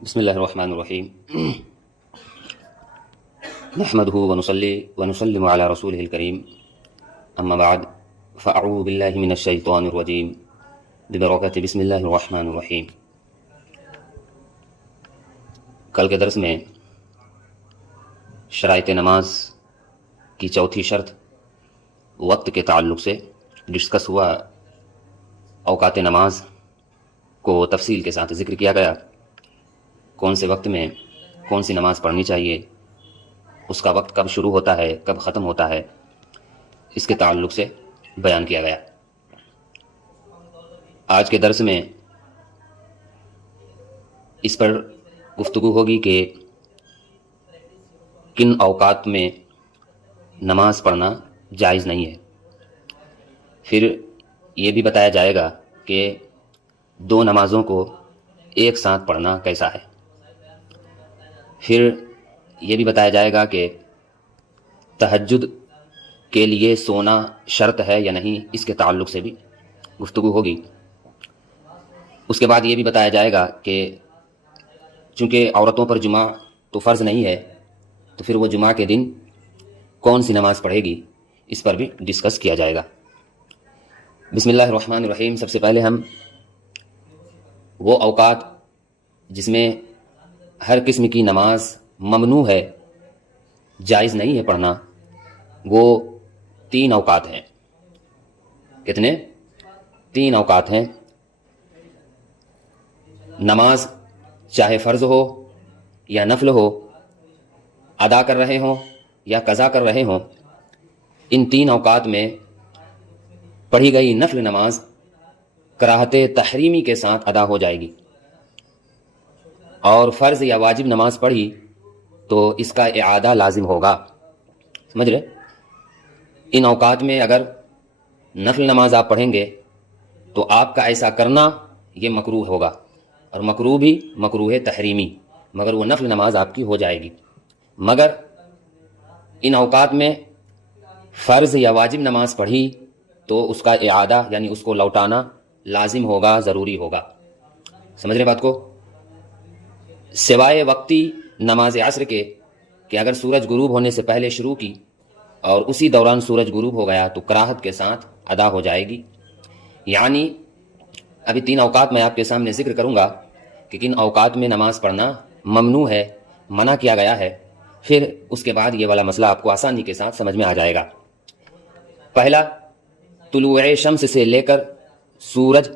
بسم الله الرحمن الرحيم. نحمده ونصلي ونسلم على رسوله الكريم. أما بعد فأعوذ بالله من الشيطان الرجيم ببركة بسم الله الرحمن الرحيم. کل کے درس میں شرائط نماز کی چوتھی شرط وقت کے تعلق سے ڈسکس ہوا. اوقات نماز کو تفصیل کے ساتھ ذکر کیا گیا. کون سے وقت میں کون سی نماز پڑھنی چاہیے، اس کا وقت کب شروع ہوتا ہے کب ختم ہوتا ہے، اس کے تعلق سے بیان کیا گیا. آج کے درس میں اس پر گفتگو ہوگی کہ کن اوقات میں نماز پڑھنا جائز نہیں ہے. پھر یہ بھی بتایا جائے گا کہ دو نمازوں کو ایک ساتھ پڑھنا کیسا ہے. پھر یہ بھی بتایا جائے گا کہ تہجد کے لیے سونا شرط ہے یا نہیں، اس کے تعلق سے بھی گفتگو ہوگی. اس کے بعد یہ بھی بتایا جائے گا کہ چونکہ عورتوں پر جمعہ تو فرض نہیں ہے، تو پھر وہ جمعہ کے دن کون سی نماز پڑھے گی، اس پر بھی ڈسکس کیا جائے گا. بسم اللہ الرحمن الرحیم. سب سے پہلے ہم وہ اوقات جس میں ہر قسم کی نماز ممنوع ہے، جائز نہیں ہے پڑھنا، وہ 3 اوقات ہیں. کتنے؟ 3 اوقات ہیں. نماز چاہے فرض ہو یا نفل ہو، ادا کر رہے ہوں یا قضا کر رہے ہوں، ان 3 اوقات میں پڑھی گئی نفل نماز کراہت تحریمی کے ساتھ ادا ہو جائے گی. اور فرض یا واجب نماز پڑھی تو اس کا اعادہ لازم ہوگا. سمجھ رہے؟ ان اوقات میں اگر نفل نماز آپ پڑھیں گے تو آپ کا ایسا کرنا یہ مکروہ ہوگا، اور مکروہ بھی مکروہ تحریمی، مگر وہ نفل نماز آپ کی ہو جائے گی. مگر ان اوقات میں فرض یا واجب نماز پڑھی تو اس کا اعادہ یعنی اس کو لوٹانا لازم ہوگا، ضروری ہوگا. سمجھ رہے بات کو؟ سوائے وقتی نماز عصر کے کہ اگر سورج غروب ہونے سے پہلے شروع کی اور اسی دوران سورج غروب ہو گیا تو کراہت کے ساتھ ادا ہو جائے گی. یعنی ابھی 3 اوقات میں آپ کے سامنے ذکر کروں گا کہ کن اوقات میں نماز پڑھنا ممنوع ہے، منع کیا گیا ہے. پھر اس کے بعد یہ والا مسئلہ آپ کو آسانی کے ساتھ سمجھ میں آ جائے گا. پہلا، طلوع شمس سے لے کر سورج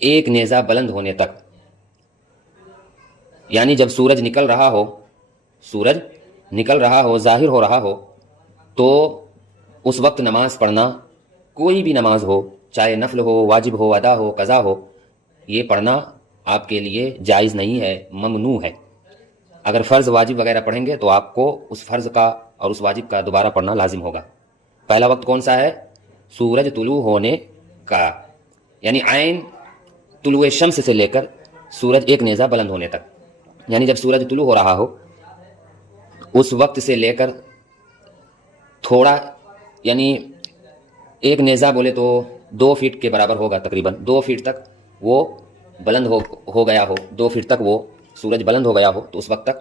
ایک نیزہ بلند ہونے تک، یعنی جب سورج نکل رہا ہو، ظاہر ہو رہا ہو، تو اس وقت نماز پڑھنا، کوئی بھی نماز ہو، چاہے نفل ہو، واجب ہو، ادا ہو، قضا ہو، یہ پڑھنا آپ کے لیے جائز نہیں ہے، ممنوع ہے. اگر فرض واجب وغیرہ پڑھیں گے تو آپ کو اس فرض کا اور اس واجب کا دوبارہ پڑھنا لازم ہوگا. پہلا وقت کون سا ہے؟ سورج طلوع ہونے کا، یعنی عین طلوع شمس سے لے کر سورج ایک نیزہ بلند ہونے تک، یعنی جب سورج طلوع ہو رہا ہو اس وقت سے لے کر تھوڑا، یعنی ایک نیزہ بولے تو 2 فٹ کے برابر ہوگا، تقریباً 2 فٹ تک وہ بلند ہو گیا ہو، 2 فٹ تک وہ سورج بلند ہو گیا ہو، تو اس وقت تک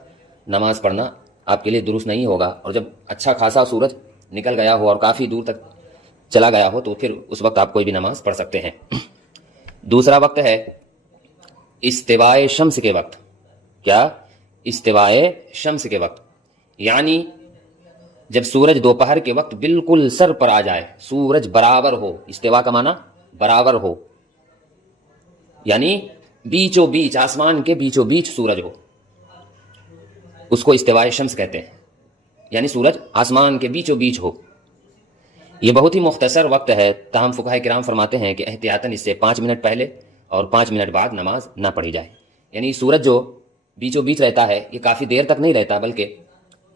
نماز پڑھنا آپ کے لیے درست نہیں ہوگا. اور جب اچھا خاصا سورج نکل گیا ہو اور کافی دور تک چلا گیا ہو تو پھر اس وقت آپ کوئی بھی نماز پڑھ سکتے ہیں. دوسرا وقت ہے استوائے شمس کے وقت. کیا؟ استوائے شمس کے وقت، یعنی جب سورج دوپہر کے وقت بالکل سر پر آ جائے، سورج برابر ہو. استوا کا معنی برابر ہو، یعنی بیچوں بیچ، آسمان کے بیچوں بیچ سورج ہو، اس کو استوائے شمس کہتے ہیں. یعنی سورج آسمان کے بیچوں بیچ ہو. یہ بہت ہی مختصر وقت ہے، تاہم فقہاء کرام فرماتے ہیں کہ احتیاطاً اس سے 5 منٹ پہلے اور 5 منٹ بعد نماز نہ پڑھی جائے. یعنی سورج جو بیچوں بیچ رہتا ہے یہ کافی دیر تک نہیں رہتا بلکہ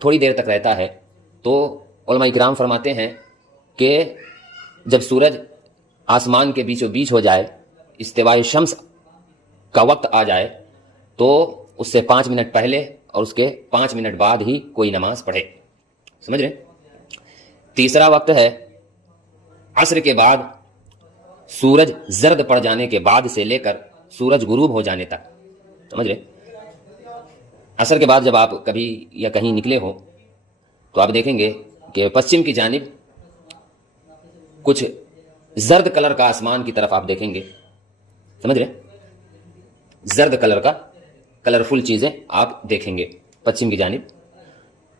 تھوڑی دیر تک رہتا ہے. تو علماء کرام فرماتے ہیں کہ جب سورج آسمان کے بیچوں بیچ ہو جائے، استوائے شمس کا وقت آ جائے، تو اس سے 5 منٹ پہلے اور اس کے 5 منٹ بعد ہی کوئی نماز پڑھے. سمجھ رہے؟ تیسرا وقت ہے عصر کے بعد سورج زرد پڑ جانے کے بعد سے لے کر سورج غروب ہو جانے تک. سمجھ رہے؟ عصر کے بعد جب آپ کبھی یا کہیں نکلے ہوں تو آپ دیکھیں گے کہ پشچم کی جانب کچھ زرد کلر کا آسمان کی طرف آپ دیکھیں گے، سمجھ رہے، زرد کلر کا کلرفل چیزیں آپ دیکھیں گے پشچم کی جانب.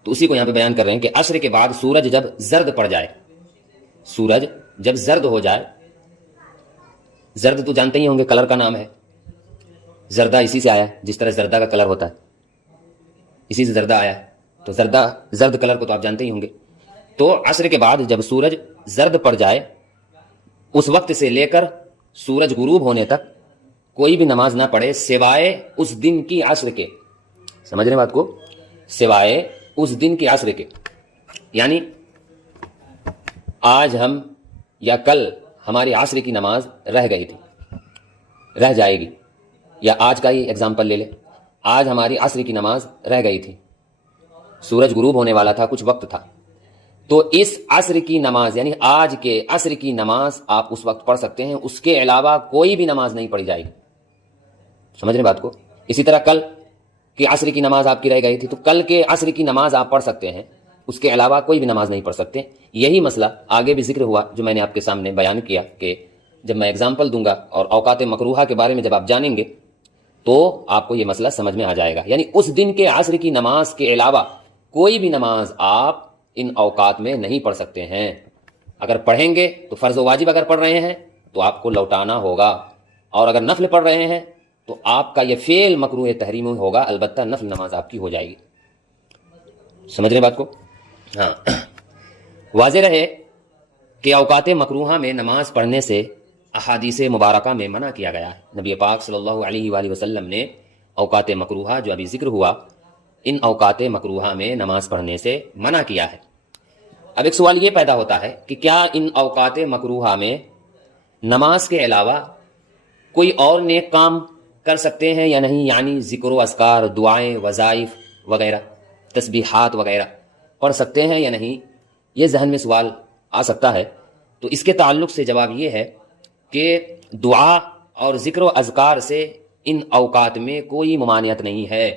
تو اسی کو یہاں پہ بیان کر رہے ہیں کہ عصر کے بعد سورج جب زرد پڑ جائے، سورج جب زرد ہو جائے، زرد تو جانتے ہی ہوں گے کلر کا نام ہے، زردہ اسی سے آیا ہے، جس طرح زردہ کا کلر ہوتا ہے اسی سے زردہ آیا ہے، تو زرد کلر کو تو آپ جانتے ہی ہوں گے. تو عصر کے بعد جب سورج زرد پڑ جائے، اس وقت سے لے کر سورج غروب ہونے تک کوئی بھی نماز نہ پڑھے سوائے اس دن کی عصر کے. سمجھ رہے ہیں بات کو؟ سوائے اس دن کی عصر کے، یعنی آج ہم یا کل ہماری عصر کی نماز رہ گئی تھی، رہ جائے گی، یا آج کا ہی ایگزامپل لے لیں، آج ہماری عصر کی نماز رہ گئی تھی، سورج غروب ہونے والا تھا، کچھ وقت تھا، تو اس عصر کی نماز یعنی آج کے عصر کی نماز آپ اس وقت پڑھ سکتے ہیں، اس کے علاوہ کوئی بھی نماز نہیں پڑھی جائے گی. سمجھ رہے بات کو؟ اسی طرح کل کی عصر کی نماز آپ کی رہ گئی تھی تو کل کے عصر کی نماز آپ پڑھ سکتے ہیں، اس کے علاوہ کوئی بھی نماز نہیں پڑھ سکتے. یہی مسئلہ آگے بھی ذکر ہوا جو میں نے آپ کے سامنے بیان کیا کہ جب میں اگزامپل دوں گا اور اوقات مکروہہ کے بارے میں جب آپ جانیں گے تو آپ کو یہ مسئلہ سمجھ میں آ جائے گا. یعنی اس دن کے عصر کی نماز کے علاوہ کوئی بھی نماز آپ ان اوقات میں نہیں پڑھ سکتے ہیں. اگر پڑھیں گے تو فرض و واجب اگر پڑھ رہے ہیں تو آپ کو لوٹانا ہوگا، اور اگر نفل پڑھ رہے ہیں تو آپ کا یہ فعل مکروہ تحریمی ہوگا، البتہ نفل نماز آپ کی ہو جائے گی. سمجھ رہے بات کو؟ ہاں، واضح رہے کہ اوقات مکروہہ میں نماز پڑھنے سے احادیث مبارکہ میں منع کیا گیا ہے. نبی پاک صلی اللہ علیہ وآلہ وسلم نے اوقات مکروہہ جو ابھی ذکر ہوا، ان اوقات مکروہہ میں نماز پڑھنے سے منع کیا ہے. اب ایک سوال یہ پیدا ہوتا ہے کہ کیا ان اوقات مکروہہ میں نماز کے علاوہ کوئی اور نیک کام کر سکتے ہیں یا نہیں؟ یعنی ذکر و اذکار، دعائیں، وظائف وغیرہ، تسبیحات وغیرہ پڑھ سکتے ہیں یا نہیں؟ یہ ذہن میں سوال آ سکتا ہے. تو اس کے تعلق سے جواب یہ ہے کہ دعا اور ذکر و اذکار سے ان اوقات میں کوئی ممانعت نہیں ہے.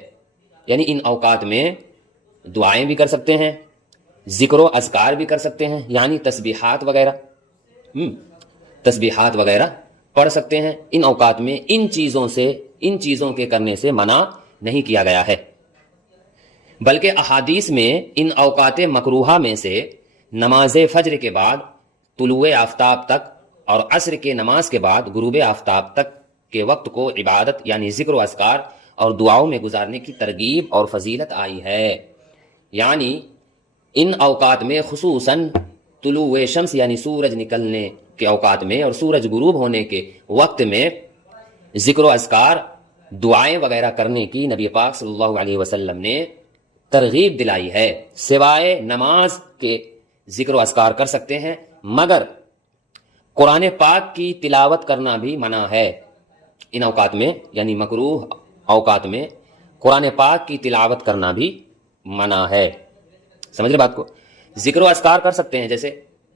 یعنی ان اوقات میں دعائیں بھی کر سکتے ہیں، ذکر و اذکار بھی کر سکتے ہیں، یعنی تسبیحات وغیرہ پڑھ سکتے ہیں. ان اوقات میں ان چیزوں کے کرنے سے منع نہیں کیا گیا ہے، بلکہ احادیث میں ان اوقات مکروہہ میں سے نماز فجر کے بعد طلوع آفتاب تک اور عصر کے نماز کے بعد غروب آفتاب تک کے وقت کو عبادت یعنی ذکر و اذکار اور دعاؤں میں گزارنے کی ترغیب اور فضیلت آئی ہے. یعنی ان اوقات میں خصوصاً طلوع شمس یعنی سورج نکلنے کے اوقات میں اور سورج غروب ہونے کے وقت میں ذکر و اذکار، دعائیں وغیرہ کرنے کی نبی پاک صلی اللہ علیہ وسلم نے ترغیب دلائی ہے. سوائے نماز کے ذکر و اذکار کر سکتے ہیں، مگر قرآن پاک کی تلاوت کرنا بھی منع ہے. ان اوقات میں یعنی مکروہ اوقات میں قرآن پاک کی تلاوت کرنا بھی منع ہے. سمجھ رہے بات کو؟ ذکر و اذکار کر سکتے ہیں، جیسے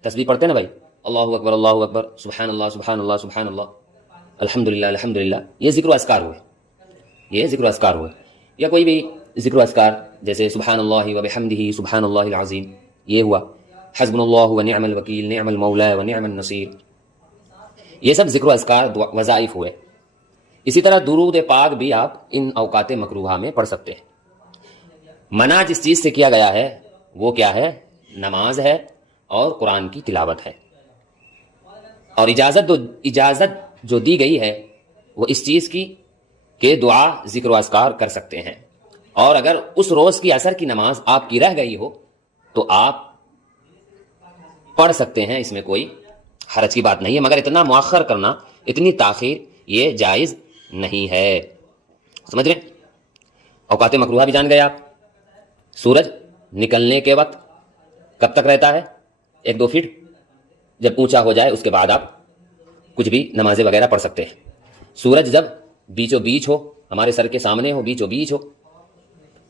تسبیح پڑھتے ہیں نا بھائی، اللہ اکبر سبحان اللہ سبحان اللہ سبحان اللہ، الحمدللہ الحمدللہ، یہ ذکر و اذکار ہوئے. یا کوئی بھی ذکر و اذکار جیسے سبحان اللہ و بحمدہ سبحان اللہ العظیم، یہ ہوا. حسبنا اللہ و نعم الوکیل نعم المولا و نعم النصیر، یہ سب ذکر و اذکار وظائف ہوئے. اسی طرح درود پاک بھی آپ ان اوقات مکروہہ میں پڑھ سکتے ہیں. منع جس چیز سے کیا گیا ہے وہ کیا ہے؟ نماز ہے اور قرآن کی تلاوت ہے. اور اجازت جو دی گئی ہے وہ اس چیز کی کہ دعا ذکر و اذکار کر سکتے ہیں. اور اگر اس روز کی عصر کی نماز آپ کی رہ گئی ہو تو آپ پڑھ سکتے ہیں، اس میں کوئی حرج کی بات نہیں ہے، مگر اتنا مؤخر کرنا، اتنی تاخیر یہ جائز نہیں ہے. سمجھ رہے؟ اوقات مکروہہ بھی جان گئے آپ. سورج نکلنے کے وقت کب تک رہتا ہے؟ 1-2 فٹ. جب اونچا ہو جائے اس کے بعد آپ کچھ بھی نمازیں وغیرہ پڑھ سکتے ہیں. سورج جب بیچو بیچ ہو، ہمارے سر کے سامنے ہو، بیچو بیچ ہو،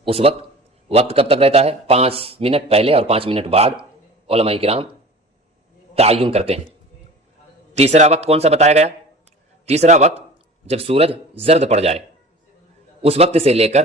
اس وقت کب تک رہتا ہے؟ 5 منٹ پہلے اور 5 منٹ بعد علماء کرام تعین کرتے ہیں. تیسرا وقت کون سا بتایا گیا؟ تیسرا وقت جب سورج زرد پڑ جائے، اس وقت سے لے کر